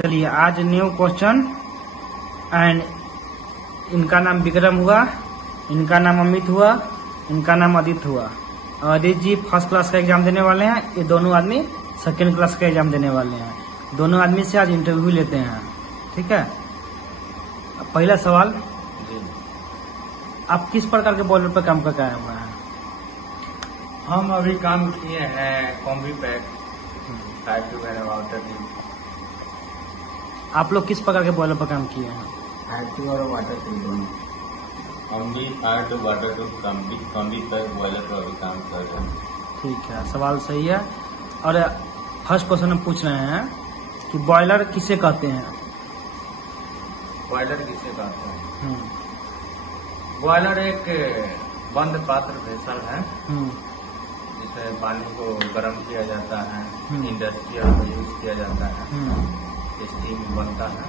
चलिए आज new question and इनका नाम विक्रम हुआ, इनका नाम अमित हुआ, इनका नाम आदित्य हुआ। आदित्य जी फर्स्ट क्लास का एग्जाम देने वाले हैं, ये दोनों आदमी सेकेंड क्लास का एग्जाम देने वाले हैं। दोनों आदमी से आज इंटरव्यू लेते हैं, ठीक है। पहला सवाल, आप किस प्रकार के बॉयलर पर काम करके आए हुए हैं? हम अभी काम किए हैं combi pack, fire tube water tube. आप लोग किस प्रकार के बॉयलर पर काम किए हैं? फायर ट्यूब और वाटर ट्यूब दोनों। हम भी fire tube water tube combi pack boiler पर अभी काम कर रहे हैं। ठीक है, सवाल सही है। और फर्स्ट क्वेश्चन हम पूछ रहे हैं कि बॉयलर किसे कहते हैं? बॉयलर किसे कहते हैं? बॉयलर एक बंद पात्र वेसल है जिसे पानी को गर्म किया जाता है, इंडस्ट्रियल में यूज किया जाता है, स्टीम बनता है।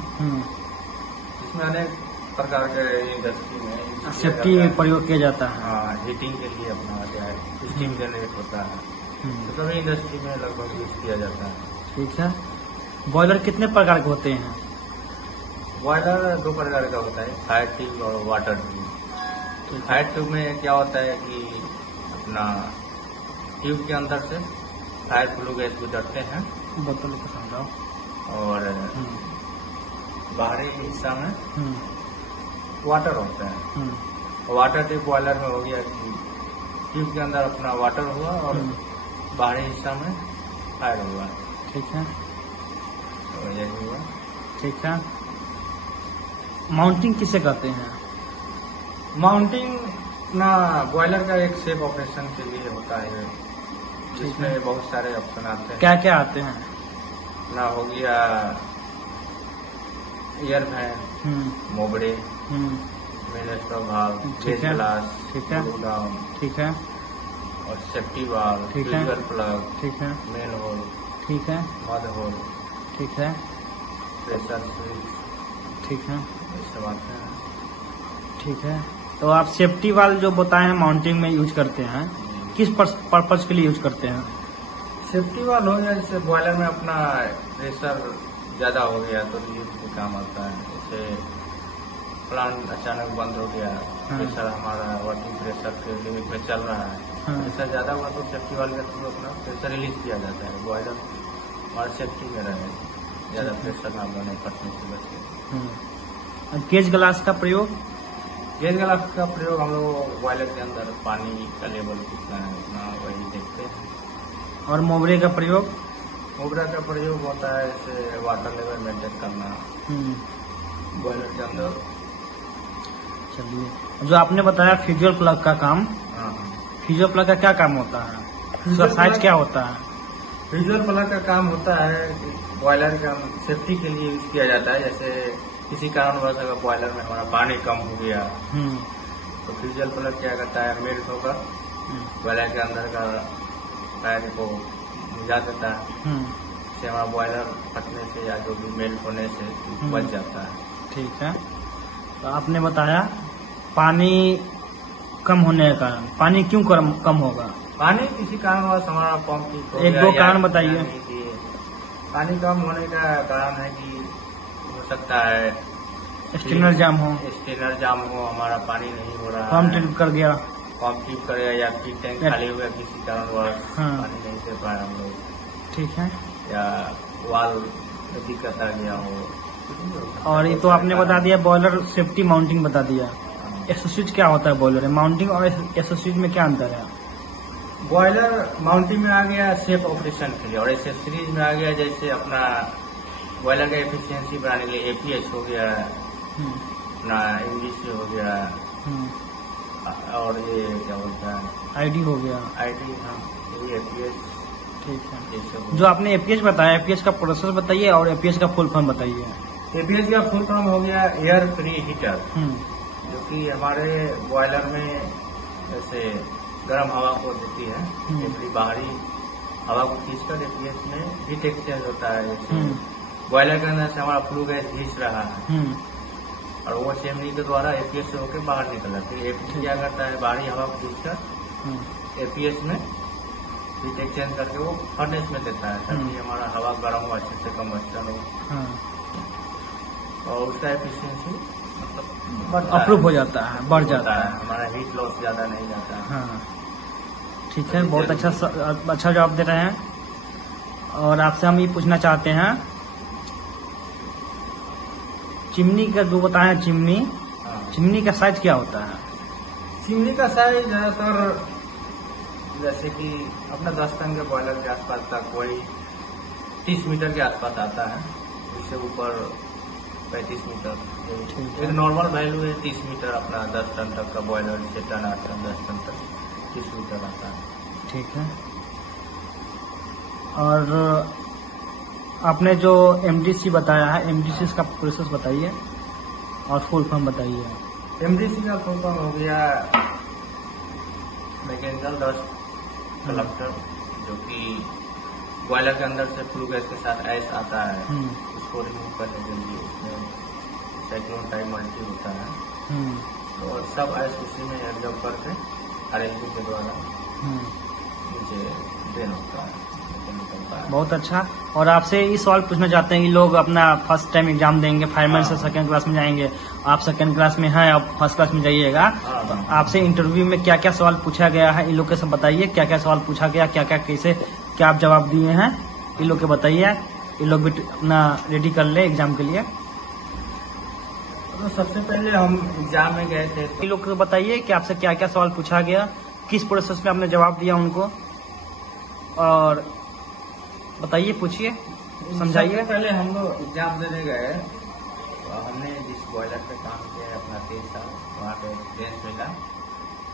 इसमें अनेक प्रकार के इंडस्ट्री में सेफ्टी प्रयोग किया जाता है। हाँ, हीटिंग के लिए अपना जाए, स्टीम जनरेट होता है, तो सभी इंडस्ट्री में लगभग यूज किया जाता है। ठीक है। बॉयलर कितने प्रकार के होते हैं? बॉयलर दो प्रकार का होता है, फायर ट्यूब और वाटर ट्यूब। फायर ट्यूब में क्या होता है कि अपना ट्यूब के अंदर से फायर फ्लू गैस गुजरते हैं, बोतल को समझाओ, और बाहरी हिस्सा में वाटर होता है। वाटर ट्यूब बॉयलर में हो गया कि ट्यूब के अंदर अपना वाटर हुआ और बाहरी हिस्सा में फायर हुआ। ठीक है, तो यही हुआ। ठीक है। माउंटिंग किसे कहते हैं? माउंटिंग ना बॉयलर का एक सेफ ऑपरेशन के लिए होता है, जिसमें बहुत सारे ऑप्शन आते हैं। क्या क्या आते हैं? ना हो गया एयर फैन, मोबड़े, मेनेस्टो भाव, गेज ग्लास, ठीक है, डाउन, ठीक है, और सेफ्टी वाल, ठीक है, ट्रिगर प्लग, ठीक है, मेन होल, ठीक है, मद होल, ठीक है, प्रेशर स्विच, ठीक है, ये सब आते हैं। ठीक है। तो आप सेफ्टी वाल जो बताए हैं माउंटिंग में यूज करते हैं, किस पर्पज के लिए यूज करते हैं? सेफ्टी वाल हो गया, जैसे बॉयलर में अपना प्रेशर ज्यादा हो गया तो लीक के काम आता है। जैसे प्लांट अचानक बंद हो गया, प्रेशर हमारा वर्किंग प्रेशर के लिमिट में चल रहा है, प्रेशर ज्यादा हुआ तो सेफ्टी वाल के थ्रू अपना प्रेशर रिलीज किया जाता है। बॉयलर हमारे सेफ्टी में रहे, ज्यादा प्रेशर ना बने, फटने से बचे। गेज ग्लास का प्रयोग? गेज ग्लास का प्रयोग हम लोग बॉयलर के अंदर पानी का लेवल कितना है उतना वही देखते हैं। और मोबरे का प्रयोग? मोबरा का प्रयोग होता है जैसे वाटर लेवल मेंटेन करना बॉयलर के अंदर। चलिए, जो आपने बताया फ्यूजल प्लग का काम, हाँ, फ्यूजल प्लग का क्या काम होता है? उसका साइज क्या होता है? फ्यूजल प्लग का काम होता है कि बॉयलर का सेफ्टी के लिए यूज किया जाता है। जैसे किसी कारणवश अगर बॉयलर में हमारा पानी कम हो गया तो फ्यूजल प्लग क्या करता है, मेल्ट होकर बॉयलर के अंदर का फायर को बुझा देता है। इससे हमारा बॉयलर फटने से या जो भी मेल्ट होने से बच जाता है। ठीक है। तो आपने बताया पानी कम होने का कारण, पानी क्यों कम होगा? पानी किसी कारणवश हमारा पंप एक दो कारण बताइए। पानी कम होने का कारण है कि हो सकता है स्टेनर जाम हो, हमारा पानी नहीं हो रहा, पंप ट्रिप कर गया, या फिर टैंक खाली हो गया किसी कारणवश, पानी नहीं दे पाए हम लोग। ठीक है। या वाल में दिक्कत आ गया हो। और ये तो आपने बता दिया बॉयलर सेफ्टी माउंटिंग बता दिया। एसोस्विच क्या होता है बॉयलर? माउंटिंग और एसोस्विच में क्या अंतर है? बॉयलर माउंटिंग में आ गया सेफ ऑपरेशन के लिए, और एसेसरीज में आ गया जैसे अपना बॉयलर का एफिशिएंसी बढ़ाने के लिए एपीएच हो गया, अपना एमडीसी हो गया, और ये क्या बोलता है आईडी हो गया, आईडी। हाँ, ये एपीएच। ठीक है। जो आपने एपीएच बताया, एपीएच का प्रोसेस बताइए और एपीएच का फुल फॉर्म बताइए। एपीएच का फुल फॉर्म हो गया एयर प्री हीटर, जो कि हमारे बॉयलर में जैसे गर्म हवा को देती है, अपनी बाहरी हवा को खींचकर एपीएच में हीट एक्सचेंज होता है। जैसे बॉयलर के अंदर से हमारा फ्लू गैस खींच रहा है और वो चेमनी के द्वारा एपीएच से होकर बाहर निकल जाती है। एपीएच क्या करता है, बाहरी हवा को खींचकर एपीएच में हीट एक्सचेंज करके वो फर्नेस में देता है, ताकि हमारा हवा गर्म हो, अच्छे से कम्बस्टन हो। और उसका एफिशिएंसी मतलब अप्रूव हो जाता है, बढ़ जाता है। हमारा हीट लॉस ज्यादा नहीं जाता है। हाँ ठीक है, बहुत अच्छा जवाब दे रहे हैं। और आपसे हम ये पूछना चाहते हैं, चिमनी का जो बताया चिमनी, चिमनी का साइज क्या होता है? चिमनी का साइज ज्यादातर जैसे कि अपना 10 टन के बॉयलर के आसपास तक वही 30 मीटर के आसपास आता है, उससे ऊपर 35 मीटर। एक नॉर्मल वैल्यू है 30 मीटर। अपना 10 टन तक का बॉयलर 6 टन 8 टन 10 टन तक 30 मीटर आता है। ठीक है। और आपने जो एमडीसी बताया है, एमडीसी का प्रोसेस बताइए और फुल फॉर्म बताइए। एमडीसी का फुल फॉर्म हो गया मैकेनिकल डस्ट कलेक्टर, जो कि बॉयलर के अंदर से फ्लू गैस के साथ ऐस आता है, उसको रिमूव करने के लिए उसमें साइक्लोन टाइप मल्टी होता है, तो सब ऐस उसी में एब्जॉर्ब करके आरएलबी के द्वारा नीचे ड्रेन होता है। बहुत अच्छा। और आपसे ये सवाल पूछना चाहते हैं कि लोग अपना फर्स्ट टाइम एग्जाम देंगे, फायरमैन से सेकंड क्लास में जाएंगे, आप सेकंड क्लास में हैं, आप फर्स्ट क्लास में जाइएगा, तो आपसे इंटरव्यू में क्या क्या सवाल पूछा गया है, इन लोग के सब बताइए। क्या क्या सवाल पूछा गया, क्या क्या कैसे क्या आप जवाब दिए हैं, इन लोग के बताइए। इन लोग भी अपना रेडी कर ले एग्जाम के लिए। तो सबसे पहले हम एग्जाम में गए थे, इन लोग को बताइए कि आपसे क्या क्या सवाल पूछा गया, किस प्रोसेस में आपने जवाब दिया उनको, और बताइए, पूछिए, समझाइए। पहले हम लोग एग्जाम देने गए, तो हमने जिस बॉयलर पे काम किया अपना 3 साल, वहाँ पे एक्सपीरियंस मिला,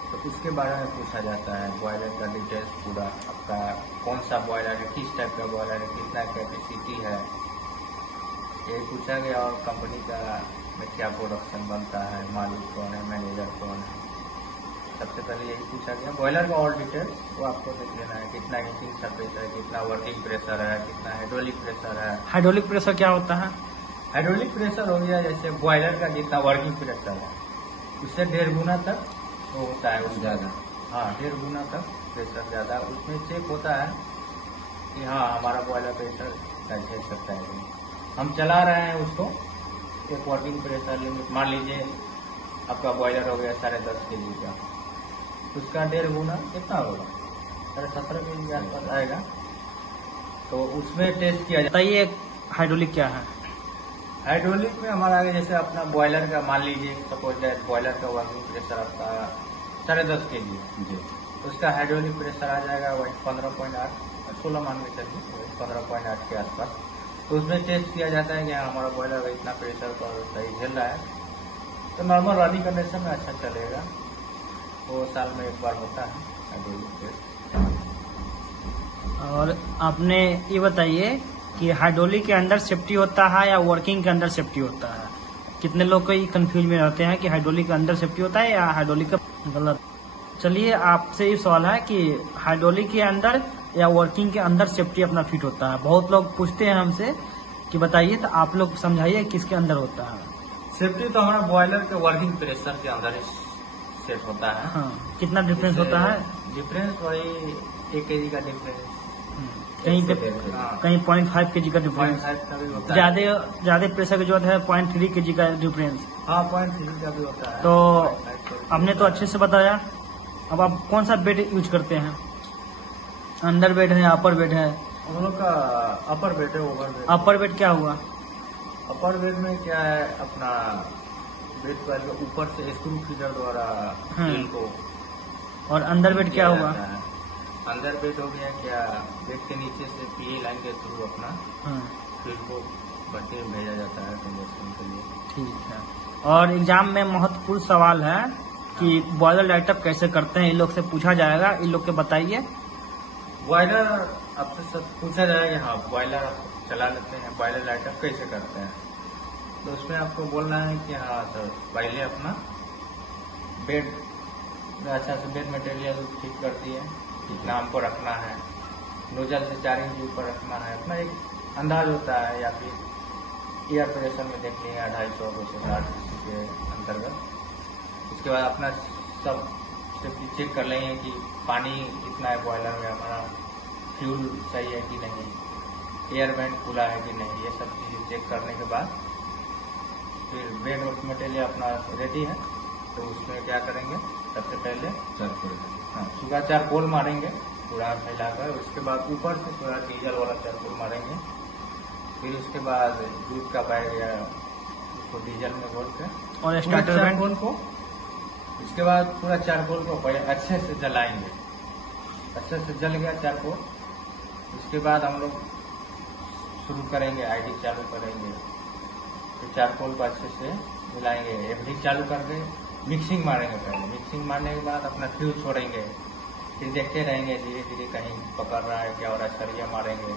तो उसके बारे में पूछा जाता है। बॉयलर का डिटेल्स पूरा, आपका कौन सा बॉयलर है, किस टाइप का बॉयलर है, कितना कैपेसिटी है, ये पूछा गया। और कंपनी का में क्या प्रोडक्शन बनता है, मालिक कौन है, मैनेजर कौन है, सबसे पहले यही पूछा गया। बॉयलर का और डिटेल्स वो आपको देख लेना है, कितना हीटिंग सरफेस है, कितना वर्किंग प्रेशर है, कितना हाइड्रोलिक प्रेशर है। हाइड्रोलिक प्रेशर क्या होता है? हाइड्रोलिक प्रेशर हो गया जैसे बॉयलर का जितना वर्किंग प्रेशर है उससे 1.5 गुना तक वो होता है, उससे ज्यादा। हाँ, 1.5 गुना तक प्रेशर ज्यादा। उसमें चेक होता है कि हाँ हमारा बॉयलर प्रेशर झेल सकता है। हम चला रहे हैं उसको, एक वर्किंग प्रेशर लिमिट मान लीजिए आपका बॉयलर हो गया 10.5 kg का, उसका 1.5 गुना कितना होगा, 17.5 kg के आसपास आएगा। तो उसमें टेस्ट किया जाता है। बताइए हाइड्रोलिक क्या है? हाइड्रोलिक में हमारा आगे जैसे अपना बॉयलर का मान लीजिए सपोज दैट बॉयलर का वर्किंग प्रेशर आपका 10.5 kg है, उसका हाइड्रोलिक प्रेशर आ जाएगा वही 15.8 16 मान के चलिए 15.8 के आसपास। तो उसमें टेस्ट किया जाता है कि हमारा बॉयलर इतना प्रेशर पर सही झेल रहा है, तो नॉर्मल रनिंग कंडीशन में अच्छा चलेगा। वो साल में एक बार होता है हाइड्रोलिक टेस्ट। और आपने ये बताइए कि हाइड्रोलिक के अंदर सेफ्टी होता है या वर्किंग के अंदर सेफ्टी होता है? कितने लोग को कंफ्यूज में रहते हैं कि हाइड्रोलिक के अंदर सेफ्टी होता है या हाइड्रोलिक का गलत। चलिए आपसे ये सवाल है कि हाइड्रोलिक के अंदर या वर्किंग के अंदर सेफ्टी अपना फिट होता है। बहुत लोग पूछते हैं हमसे कि बताइए, तो आप लोग समझाइए किसके अंदर होता है सेफ्टी। तो हमारा बॉयलर के वर्किंग प्रेशर के अंदर सेट होता है। हाँ, कितना डिफरेंस होता है? डिफरेंस वही 1 kg का डिफरेंस, कहीं पे कहीं 0.5 kg का डिफरेंस, ज्यादा प्रेशर की जरूरत है 0.3 kg का डिफरेंस। हाँ, 0.3 का भी होता है। तो आपने तो अच्छे से बताया। अब आप कौन सा बेड यूज करते हैं? अंडर बेड है, अपर बेड है? हम लोग का अपर बेड है, ओवर बेड। अपर बेड क्या हुआ? अपर बेड में क्या है, अपना बेड पर ऊपर से स्क्रू फीडर द्वारा हील को। और अंदर बेड क्या हुआ? अंदर बेड हो गया क्या, बेड के नीचे से पीए लाइन के थ्रू अपना फील्ड को भट्टी में भेजा जाता है कंडक्शन के लिए। ठीक है। और एग्जाम में महत्वपूर्ण सवाल है कि बॉयलर लाइटअप कैसे करते हैं, इन लोग से पूछा जाएगा, इन लोग के बताइए। बॉयलर आपसे सब पूछा जाएगा। हाँ, बॉयलर आप चला लेते हैं, बॉयलर लाइटअप कैसे करते हैं? तो उसमें आपको बोलना है कि हाँ सर, पहले अपना बेड अच्छा से बेड मटेरियल ठीक कर दिए, कितना हमको रखना है, नोजल से 4 इंच ऊपर रखना है, अपना एक अंदाज होता है, या फिर एयर प्रेशर में देख लिया 250 260 के अंतर्गत। उसके बाद अपना सब सेफ्टी चेक कर लेंगे कि पानी कितना है बॉयलर में, हमारा फ्यूल सही है कि नहीं, एयर वेंट खुला है कि नहीं, ये सब चीज़ें चेक करने के बाद फिर बेड मटेरियल अपना रेडी है, तो उसमें क्या करेंगे, सबसे पहले पूरा चारकोल मारेंगे पूरा फैलाकर, उसके बाद ऊपर से पूरा डीजल वाला चारकोल मारेंगे, फिर उसके बाद दूध का बैग या उसको डीजल में घोल के और स्टार्टर चारकोल को, उसके बाद पूरा चारकोल को अच्छे से जलाएंगे, अच्छे से जल गया चारकोल, उसके बाद हम लोग शुरू करेंगे, आईडी चालू करेंगे, फिर चारकोल को अच्छे से मिलाएंगे, एवरी चालू करके मिक्सिंग मारेंगे, पहले मिक्सिंग मारने के बाद अपना फ्यूज छोड़ेंगे, फिर देखते रहेंगे धीरे धीरे कहीं पकड़ रहा है क्या हो रहा है, सरिया मारेंगे,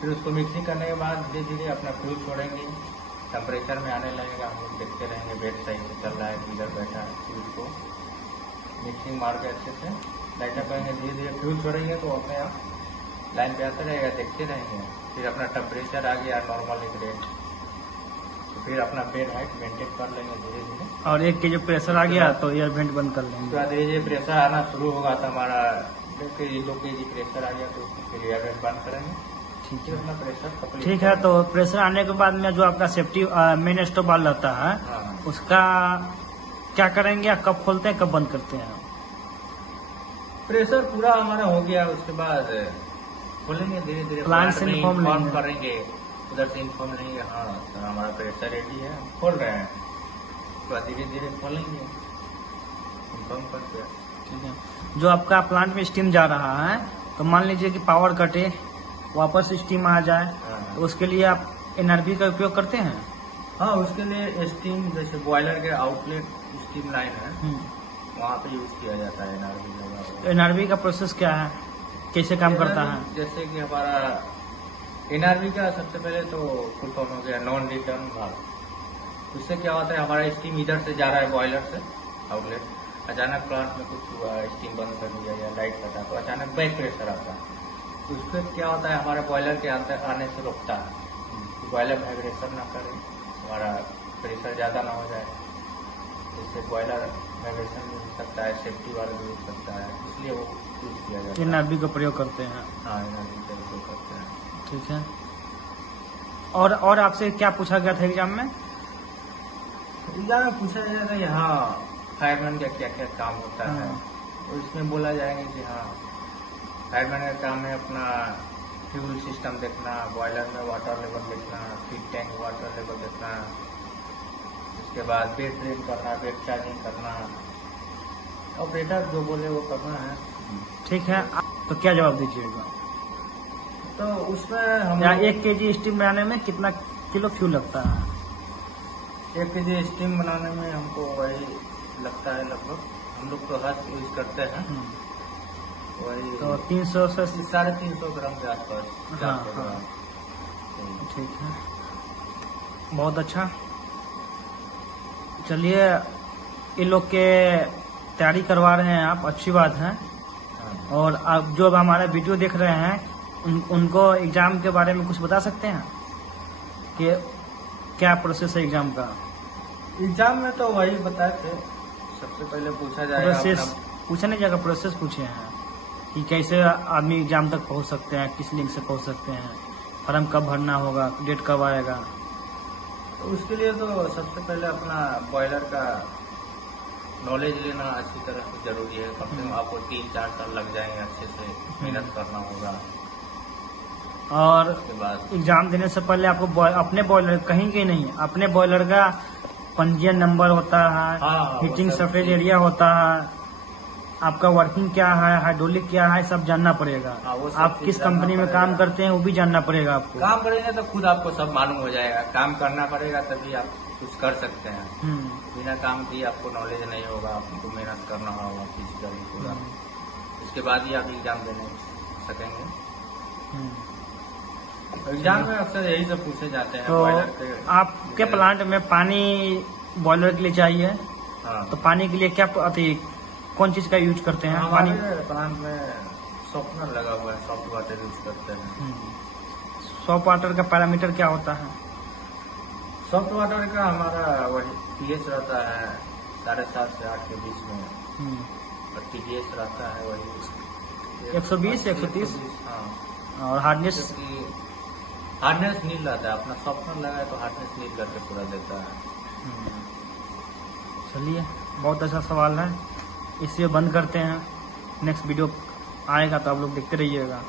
फिर उसको मिक्सिंग करने के बाद धीरे धीरे अपना फ्यूज छोड़ेंगे, टेम्परेचर में आने लगेगा, हम लोग देखते रहेंगे बेड सही से चल रहा है, किधर बैठा है, फ्यूज को मिक्सिंग मार के अच्छे से लाइट अप करेंगे, धीरे धीरे फ्यूज छोड़ेंगे तो अपने आप लाइन पे आता रहेगा, देखते रहेंगे, फिर अपना टेम्परेचर आ गया नॉर्मल एक रेट, तो फिर अपना बेड हाइट मेंटेन कर लेंगे धीरे धीरे, और एक के जो प्रेशर आ गया तो एयर वेंट बंद कर लेंगे। उसके बाद धीरे धीरे प्रेशर आना शुरू होगा तो हमारा 2 kg प्रेशर आ गया तो उसको फिर एयर वेंट बंद करेंगे, ठीक फिर है, अपना प्रेशर कंप्लीट ठीक है। तो प्रेशर आने के बाद में जो आपका सेफ्टी मेन स्टोव वाल रहता है, हाँ, उसका क्या करेंगे, कब खोलते हैं कब बंद करते हैं? प्रेशर पूरा हमारा हो गया, उसके बाद खोलेंगे धीरे धीरे, प्लांट से इन्फॉर्म करेंगे, उधर से इन्फॉर्म लेंगे, हाँ तो हमारा प्रेशर रेडी है, हम खोल रहे हैं, तो धीरे धीरे खोलेंगे इन्फॉर्म करके। ठीक है। जो आपका प्लांट में स्टीम जा रहा है, तो मान लीजिए कि पावर कटे, वापस स्टीम आ जाए, हाँ। तो उसके लिए आप एनआरबी का उपयोग करते हैं? हाँ, उसके लिए स्टीम, जैसे बॉयलर के आउटलेट स्टीम लाइन है, वहाँ पे यूज किया जाता है एनआरबी लगा। एनआरबी का प्रोसेस क्या है, कैसे काम करता है? जैसे कि हमारा एनआरबी का सबसे पहले तो फुल फॉर्म हो गया नॉन रिटर्न वाल्व। उससे क्या होता है, हमारा स्टीम इधर से जा रहा है बॉयलर से आउटलेट, अचानक प्लांट में कुछ हुआ, स्टीम बंद कर दिया या लाइट कटा, तो अचानक बैक प्रेशर आता है, तो उससे क्या होता है, हमारे बॉयलर के अंदर आने से रोकता है, बॉयलर वाइब्रेशन ना करे, हमारा प्रेशर ज्यादा ना हो जाए, इससे बॉयलर वाइब्रेशन भी हो सकता है, सेफ्टी वाला भी हो सकता है, इसलिए वो यूज किया जाता है। एनआरबी का प्रयोग करते हैं। हाँ, एनआरबी का उपयोग करते हैं। ठीक है। और आपसे क्या पूछा गया था एग्जाम में? एग्जाम में पूछा जाएगा यहाँ फायरमैन का क्या क्या काम होता है, तो इसमें बोला जाएगा कि हाँ फायरमैन का काम है अपना फ्यूल सिस्टम देखना, बॉयलर में वाटर लेवल देखना, फीड टैंक वाटर लेवल देखना, उसके बाद बेड ड्रेन करना, बेड चार्जिंग करना, ऑपरेटर जो बोले वो करना है। ठीक है, तो क्या जवाब दीजिएगा? तो उसमें हम 1 kg स्टीम बनाने में कितना किलो फ्यूल लगता है? 1 kg स्टीम बनाने में हमको वही लगता है, लगभग हम लोग तो हाथ यूज करते हैं, वही तो 300 से 350 ग्राम के आसपास। हाँ, हाँ। ठीक है, बहुत अच्छा। चलिए, इन लोग के तैयारी करवा रहे हैं आप, अच्छी बात है। और आप जो अब हमारा वीडियो देख रहे हैं, उनको एग्जाम के बारे में कुछ बता सकते हैं कि क्या प्रोसेस है एग्जाम का? एग्जाम में तो वही बताए थे, सबसे पहले पूछा जाएगा प्रोसेस पूछा नहीं जाएगा, प्रोसेस पूछे हैं कि कैसे आदमी एग्जाम तक पहुंच सकते हैं, किस लिंक से पहुंच सकते हैं, फॉर्म कब भरना होगा, डेट कब आएगा। तो उसके लिए तो सबसे पहले अपना बॉयलर का नॉलेज लेना अच्छी तरह से जरूरी है, कम से कम आपको 3-4 साल लग जाएंगे, अच्छे से मेहनत करना होगा। और उसके बाद एग्जाम देने से पहले आपको अपने बॉयलर, कहीं के नहीं, अपने बॉयलर का पंजीयन नंबर होता है, हाँ, हीटिंग वो सब सरफेस चीज़। एरिया होता है, आपका वर्किंग क्या है, हाइड्रोलिक क्या है, सब जानना पड़ेगा। हाँ, वो सब आप चीज़ किस जानना कंपनी में पड़ेगा। काम करते हैं वो भी जानना पड़ेगा आपको। काम करेंगे तो खुद आपको सब मालूम हो जाएगा, काम करना पड़ेगा तभी आप कुछ कर सकते हैं। बिना काम किए आपको नॉलेज नहीं होगा, आपको मेहनत करना होगा फिजिकली पूरा, उसके बाद ही आप एग्जाम देने सकेंगे। एग्जाम में अक्सर यही सब पूछे जाते हैं। तो बॉयलर के आपके प्लांट में पानी बॉयलर के लिए चाहिए, हाँ, तो पानी के लिए क्या कौन चीज का यूज करते हैं? पानी हमारे प्लांट में सॉफ्टनर लगा हुआ है, सॉफ्ट वाटर यूज करते हैं। सॉफ्ट वाटर का पैरामीटर क्या होता है? सॉफ्ट वाटर का हमारा वही पीएच रहता है 7.5 से 8 के बीच में, और टीडीएस रहता है वही 120 130। हाँ, और हार्डनेस जबकि हार्डनेस नील रहता है, अपना सॉफ्टनर लगाए तो हार्डनेस नील करके पूरा देता है। चलिए, बहुत अच्छा सवाल है, इसे बंद करते हैं। नेक्स्ट वीडियो आएगा तो आप लोग देखते रहिएगा।